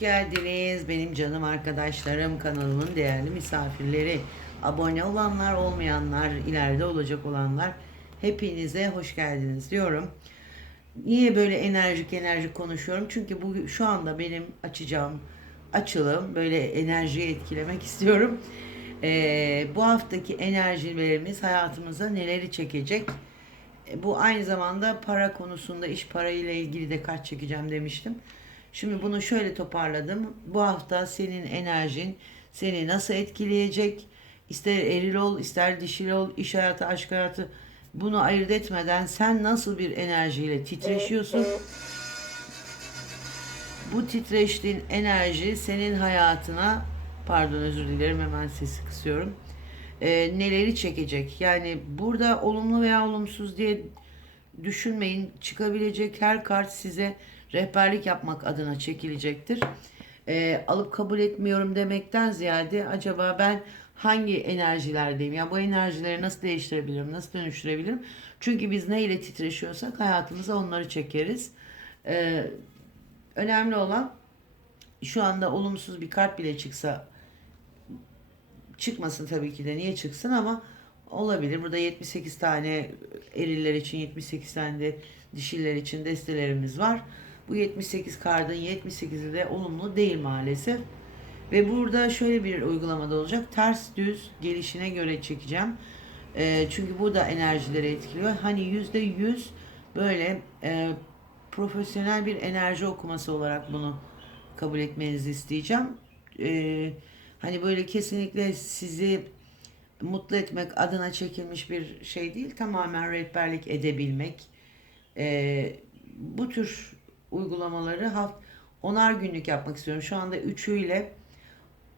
geldiniz benim canım arkadaşlarım kanalımın değerli misafirleri abone olanlar olmayanlar ileride olacak olanlar hepinize hoş geldiniz diyorum. Niye böyle enerjik enerjik konuşuyorum? Çünkü bu şu anda benim açacağım açılım böyle enerjiyi etkilemek istiyorum. Ee, bu haftaki enerjilerimiz hayatımıza neleri çekecek? E, Bu aynı zamanda para konusunda iş parayla ilgili de kart çekeceğim demiştim. Şimdi bunu şöyle toparladım. Bu hafta senin enerjin seni nasıl etkileyecek? İster eril ol, ister dişil ol, iş hayatı, aşk hayatı bunu ayırt etmeden sen nasıl bir enerjiyle titreşiyorsun? Bu titreştiğin enerji senin hayatına pardon özür dilerim hemen sesi kısıyorum. Ee, neleri çekecek? Yani burada olumlu veya olumsuz diye düşünmeyin. Çıkabilecek her kart size rehberlik yapmak adına çekilecektir. Ee, alıp kabul etmiyorum demekten ziyade acaba ben hangi enerjilerdeyim? Ya bu enerjileri nasıl değiştirebilirim? Nasıl dönüştürebilirim? Çünkü biz neyle titreşiyorsak hayatımıza onları çekeriz. Ee, önemli olan şu anda olumsuz bir kart bile çıksa çıkmasın tabii ki de niye çıksın ama olabilir. Burada 78 tane eriller için 78 tane de dişiller için destelerimiz var. Bu 78 kardın 78'i de olumlu değil maalesef. Ve burada şöyle bir uygulamada olacak. Ters düz gelişine göre çekeceğim. Ee, çünkü bu da enerjileri etkiliyor. Hani yüzde yüz böyle e, profesyonel bir enerji okuması olarak bunu kabul etmenizi isteyeceğim. Ee, hani böyle kesinlikle sizi mutlu etmek adına çekilmiş bir şey değil. Tamamen rehberlik edebilmek. Ee, bu tür uygulamaları haft onar günlük yapmak istiyorum. Şu anda üçüyle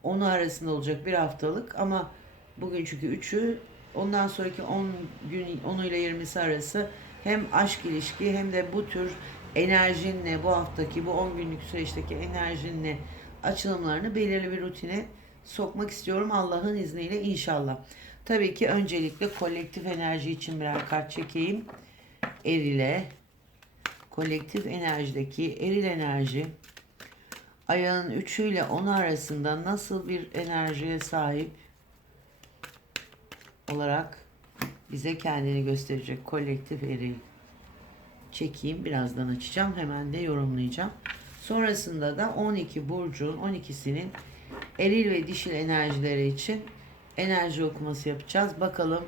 onu arasında olacak bir haftalık ama bugün çünkü üçü ondan sonraki 10 gün 10 ile 20'si arası hem aşk ilişki hem de bu tür enerjinle bu haftaki bu 10 günlük süreçteki enerjinle açılımlarını belirli bir rutine sokmak istiyorum Allah'ın izniyle inşallah. Tabii ki öncelikle kolektif enerji için birer kart çekeyim. Erile kolektif enerjideki eril enerji ayağın 3'ü ile 10 arasında nasıl bir enerjiye sahip olarak bize kendini gösterecek kolektif eril çekeyim birazdan açacağım hemen de yorumlayacağım. Sonrasında da 12 burcun 12'sinin eril ve dişil enerjileri için enerji okuması yapacağız. Bakalım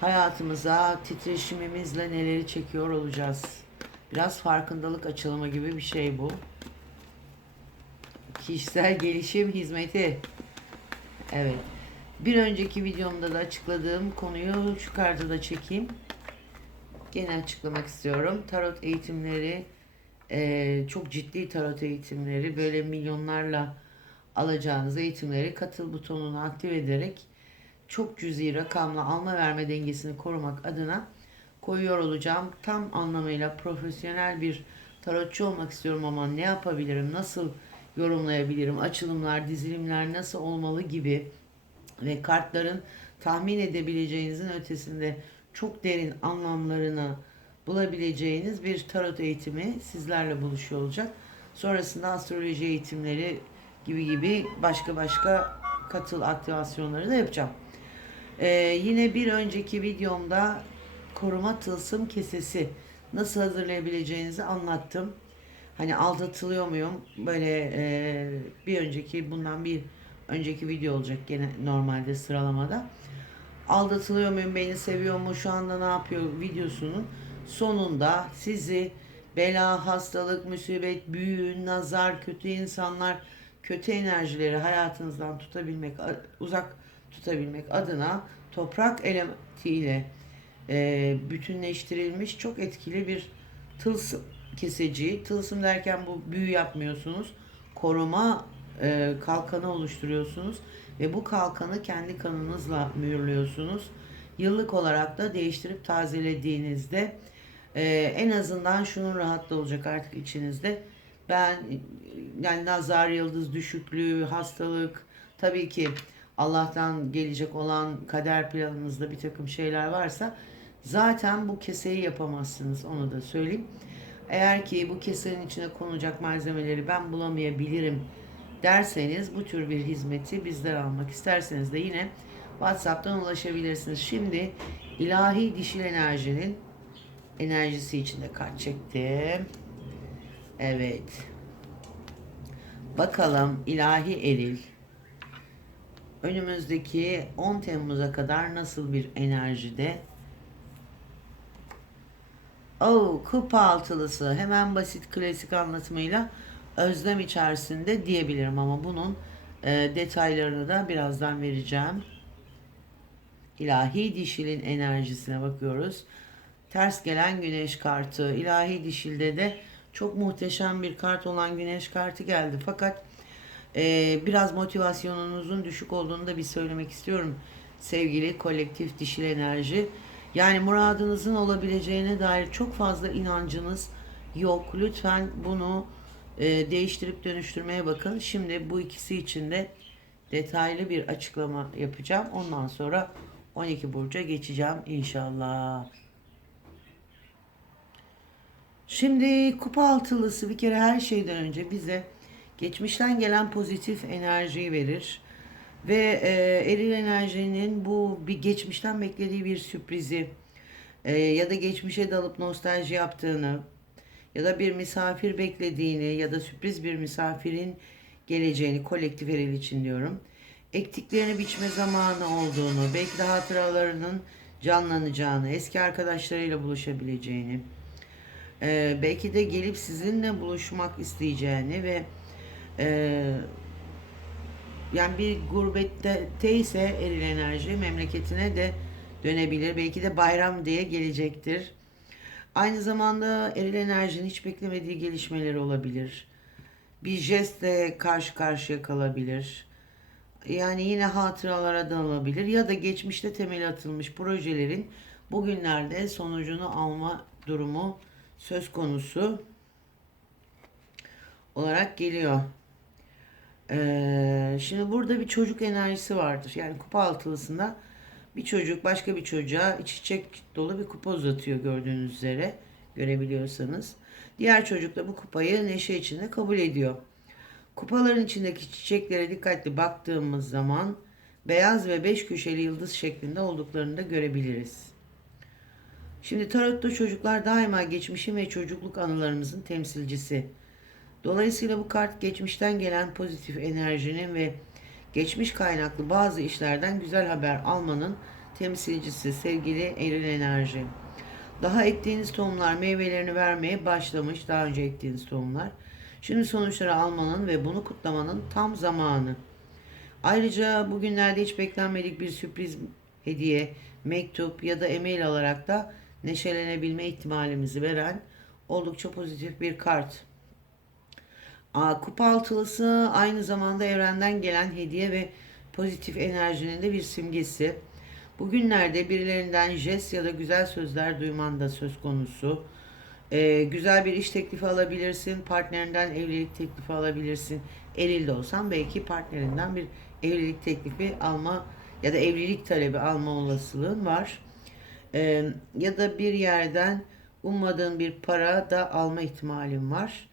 hayatımıza titreşimimizle neleri çekiyor olacağız. Biraz farkındalık açılımı gibi bir şey bu. Kişisel gelişim hizmeti. Evet. Bir önceki videomda da açıkladığım konuyu şu kartı da çekeyim. Gene açıklamak istiyorum. Tarot eğitimleri eee, çok ciddi tarot eğitimleri böyle milyonlarla alacağınız eğitimleri katıl butonunu aktif ederek çok cüzi rakamla alma verme dengesini korumak adına koyuyor olacağım. Tam anlamıyla profesyonel bir tarotçu olmak istiyorum ama ne yapabilirim, nasıl yorumlayabilirim, açılımlar, dizilimler nasıl olmalı gibi ve kartların tahmin edebileceğinizin ötesinde çok derin anlamlarını bulabileceğiniz bir tarot eğitimi sizlerle buluşuyor olacak. Sonrasında astroloji eğitimleri gibi gibi başka başka katıl aktivasyonları da yapacağım. Ee, yine bir önceki videomda koruma tılsım kesesi nasıl hazırlayabileceğinizi anlattım. Hani aldatılıyor muyum? Böyle e, bir önceki bundan bir önceki video olacak gene normalde sıralamada. Aldatılıyor muyum? Beni seviyor mu? Şu anda ne yapıyor? Videosunun sonunda sizi bela, hastalık, musibet, büyü, nazar, kötü insanlar, kötü enerjileri hayatınızdan tutabilmek, uzak tutabilmek adına toprak elementiyle e, bütünleştirilmiş çok etkili bir tılsım keseci. Tılsım derken bu büyü yapmıyorsunuz. Koruma e, kalkanı oluşturuyorsunuz ve bu kalkanı kendi kanınızla mühürlüyorsunuz. Yıllık olarak da değiştirip tazelediğinizde e, en azından şunun rahatlığı olacak artık içinizde. Ben yani nazar yıldız düşüklüğü, hastalık tabii ki Allah'tan gelecek olan kader planınızda bir takım şeyler varsa zaten bu keseyi yapamazsınız onu da söyleyeyim. Eğer ki bu kesenin içine konacak malzemeleri ben bulamayabilirim derseniz bu tür bir hizmeti bizden almak isterseniz de yine WhatsApp'tan ulaşabilirsiniz. Şimdi ilahi dişil enerjinin enerjisi içinde kart çektim. Evet. Bakalım ilahi eril önümüzdeki 10 Temmuz'a kadar nasıl bir enerjide Oh, kupa altılısı. Hemen basit klasik anlatımıyla özlem içerisinde diyebilirim ama bunun e, detaylarını da birazdan vereceğim. İlahi dişilin enerjisine bakıyoruz. Ters gelen güneş kartı. İlahi dişilde de çok muhteşem bir kart olan güneş kartı geldi. Fakat e, biraz motivasyonunuzun düşük olduğunu da bir söylemek istiyorum. Sevgili kolektif dişil enerji. Yani muradınızın olabileceğine dair çok fazla inancınız yok. Lütfen bunu e, değiştirip dönüştürmeye bakın. Şimdi bu ikisi için de detaylı bir açıklama yapacağım. Ondan sonra 12 burca geçeceğim inşallah. Şimdi kupa altılısı bir kere her şeyden önce bize geçmişten gelen pozitif enerjiyi verir. Ve e, eril enerjinin bu bir geçmişten beklediği bir sürprizi e, ya da geçmişe dalıp nostalji yaptığını ya da bir misafir beklediğini ya da sürpriz bir misafirin geleceğini kolektif eril için diyorum. Ektiklerini biçme zamanı olduğunu, belki de hatıralarının canlanacağını, eski arkadaşlarıyla buluşabileceğini, e, belki de gelip sizinle buluşmak isteyeceğini ve e, yani bir gurbette ise eril enerji memleketine de dönebilir. Belki de bayram diye gelecektir. Aynı zamanda eril enerjinin hiç beklemediği gelişmeler olabilir. Bir jestle karşı karşıya kalabilir. Yani yine hatıralara dalabilir ya da geçmişte temel atılmış projelerin bugünlerde sonucunu alma durumu söz konusu olarak geliyor. Ee, şimdi burada bir çocuk enerjisi vardır. Yani kupa altılısında bir çocuk başka bir çocuğa çiçek dolu bir kupa uzatıyor gördüğünüz üzere. Görebiliyorsanız. Diğer çocuk da bu kupayı neşe içinde kabul ediyor. Kupaların içindeki çiçeklere dikkatli baktığımız zaman beyaz ve beş köşeli yıldız şeklinde olduklarını da görebiliriz. Şimdi tarotta çocuklar daima geçmişin ve çocukluk anılarımızın temsilcisi. Dolayısıyla bu kart geçmişten gelen pozitif enerjinin ve geçmiş kaynaklı bazı işlerden güzel haber almanın temsilcisi sevgili eril enerji. Daha ektiğiniz tohumlar meyvelerini vermeye başlamış daha önce ektiğiniz tohumlar. Şimdi sonuçları almanın ve bunu kutlamanın tam zamanı. Ayrıca bugünlerde hiç beklenmedik bir sürpriz hediye, mektup ya da e-mail alarak da neşelenebilme ihtimalimizi veren oldukça pozitif bir kart. Kupa altılısı aynı zamanda evrenden gelen hediye ve pozitif enerjinin de bir simgesi. Bugünlerde birilerinden jest ya da güzel sözler duyman da söz konusu. Ee, güzel bir iş teklifi alabilirsin. Partnerinden evlilik teklifi alabilirsin. Eril de olsan belki partnerinden bir evlilik teklifi alma ya da evlilik talebi alma olasılığın var. Ee, ya da bir yerden ummadığın bir para da alma ihtimalin var.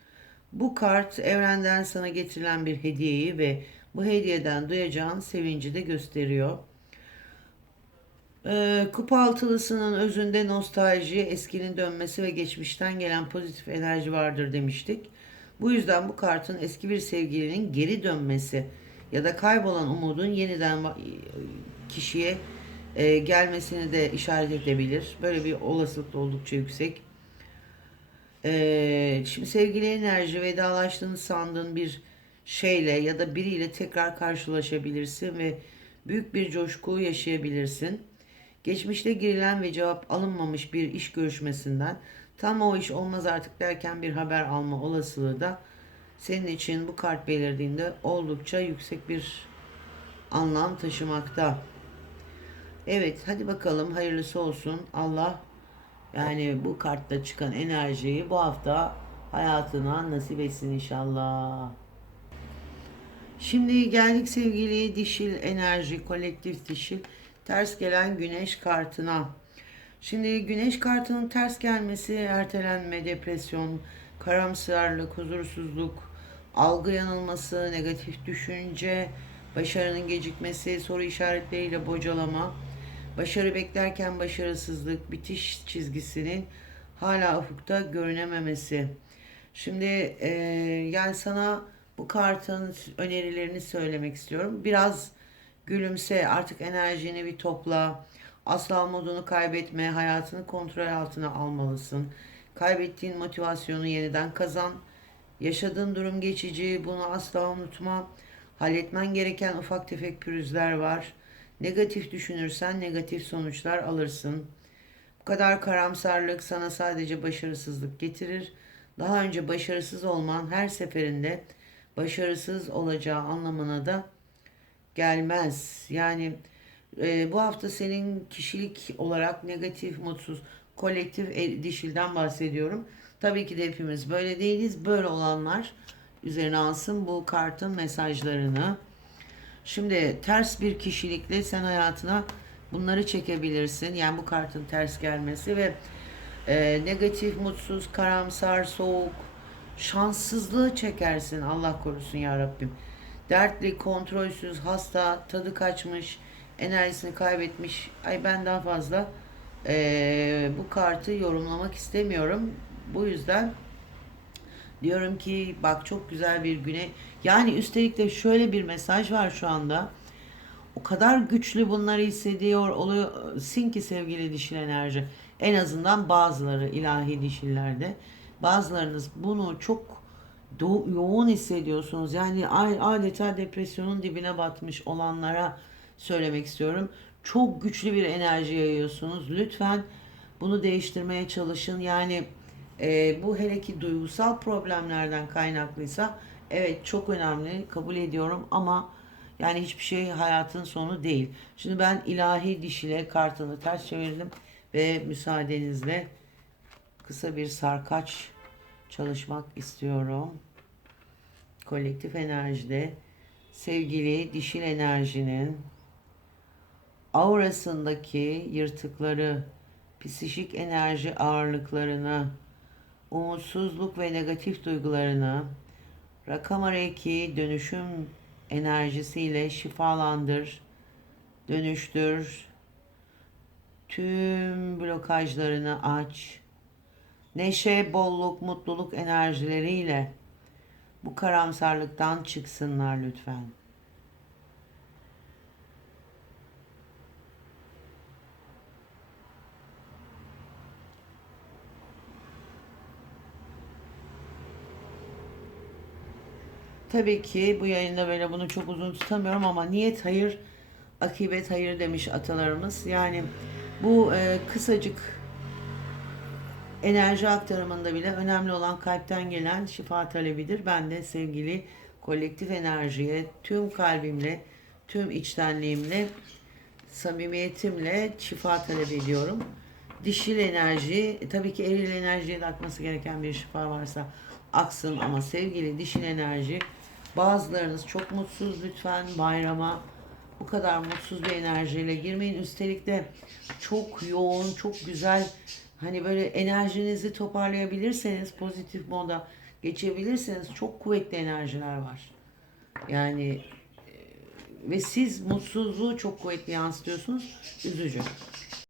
Bu kart evrenden sana getirilen bir hediyeyi ve bu hediyeden duyacağın sevinci de gösteriyor. Ee, kupa altılısının özünde nostalji, eskinin dönmesi ve geçmişten gelen pozitif enerji vardır demiştik. Bu yüzden bu kartın eski bir sevgilinin geri dönmesi ya da kaybolan umudun yeniden kişiye e, gelmesini de işaret edebilir. Böyle bir olasılık da oldukça yüksek. Ee, şimdi sevgili enerji vedalaştığını sandığın bir şeyle ya da biriyle tekrar karşılaşabilirsin ve büyük bir coşku yaşayabilirsin. Geçmişte girilen ve cevap alınmamış bir iş görüşmesinden tam o iş olmaz artık derken bir haber alma olasılığı da senin için bu kart belirdiğinde oldukça yüksek bir anlam taşımakta. Evet hadi bakalım hayırlısı olsun. Allah yani bu kartta çıkan enerjiyi bu hafta hayatına nasip etsin inşallah. Şimdi geldik sevgili dişil enerji, kolektif dişil ters gelen güneş kartına. Şimdi güneş kartının ters gelmesi ertelenme, depresyon, karamsarlık, huzursuzluk, algı yanılması, negatif düşünce, başarının gecikmesi, soru işaretleriyle bocalama, başarı beklerken başarısızlık, bitiş çizgisinin hala ufukta görünememesi. Şimdi e, yani sana bu kartın önerilerini söylemek istiyorum. Biraz gülümse, artık enerjini bir topla. Asla modunu kaybetme, hayatını kontrol altına almalısın. Kaybettiğin motivasyonu yeniden kazan. Yaşadığın durum geçici, bunu asla unutma. Halletmen gereken ufak tefek pürüzler var. Negatif düşünürsen negatif sonuçlar alırsın. Bu kadar karamsarlık sana sadece başarısızlık getirir. Daha önce başarısız olman her seferinde başarısız olacağı anlamına da gelmez. Yani e, bu hafta senin kişilik olarak negatif, mutsuz, kolektif e, dişilden bahsediyorum. Tabii ki de hepimiz böyle değiliz. Böyle olanlar üzerine alsın bu kartın mesajlarını. Şimdi ters bir kişilikle sen hayatına bunları çekebilirsin. Yani bu kartın ters gelmesi ve e, negatif, mutsuz, karamsar, soğuk, şanssızlığı çekersin. Allah korusun ya Rabbim. Dertli, kontrolsüz, hasta, tadı kaçmış, enerjisini kaybetmiş. Ay ben daha fazla e, bu kartı yorumlamak istemiyorum. Bu yüzden diyorum ki bak çok güzel bir güne. Yani üstelik de şöyle bir mesaj var şu anda. O kadar güçlü bunları hissediyor oluyorsun ki sevgili dişil enerji. En azından bazıları ilahi dişillerde. Bazılarınız bunu çok yoğun hissediyorsunuz. Yani adeta depresyonun dibine batmış olanlara söylemek istiyorum. Çok güçlü bir enerji yayıyorsunuz. Lütfen bunu değiştirmeye çalışın. Yani e, bu hele ki duygusal problemlerden kaynaklıysa evet çok önemli kabul ediyorum ama yani hiçbir şey hayatın sonu değil. Şimdi ben ilahi dişile kartını ters çevirdim ve müsaadenizle kısa bir sarkaç çalışmak istiyorum. Kolektif enerjide sevgili dişil enerjinin aurasındaki yırtıkları, psişik enerji ağırlıklarını, umutsuzluk ve negatif duygularını Rakama Reiki dönüşüm enerjisiyle şifalandır, dönüştür, tüm blokajlarını aç, neşe, bolluk, mutluluk enerjileriyle bu karamsarlıktan çıksınlar lütfen. Tabii ki bu yayında böyle bunu çok uzun tutamıyorum ama niyet hayır, akibet hayır demiş atalarımız. Yani bu e, kısacık enerji aktarımında bile önemli olan kalpten gelen şifa talebidir. Ben de sevgili kolektif enerjiye tüm kalbimle, tüm içtenliğimle, samimiyetimle şifa talep ediyorum. Dişil enerji, e, tabii ki eril enerjiye de akması gereken bir şifa varsa aksın ama sevgili dişil enerji bazılarınız çok mutsuz lütfen bayrama bu kadar mutsuz bir enerjiyle girmeyin. Üstelik de çok yoğun, çok güzel hani böyle enerjinizi toparlayabilirseniz pozitif moda geçebilirseniz çok kuvvetli enerjiler var. Yani e, ve siz mutsuzluğu çok kuvvetli yansıtıyorsunuz. Üzücü.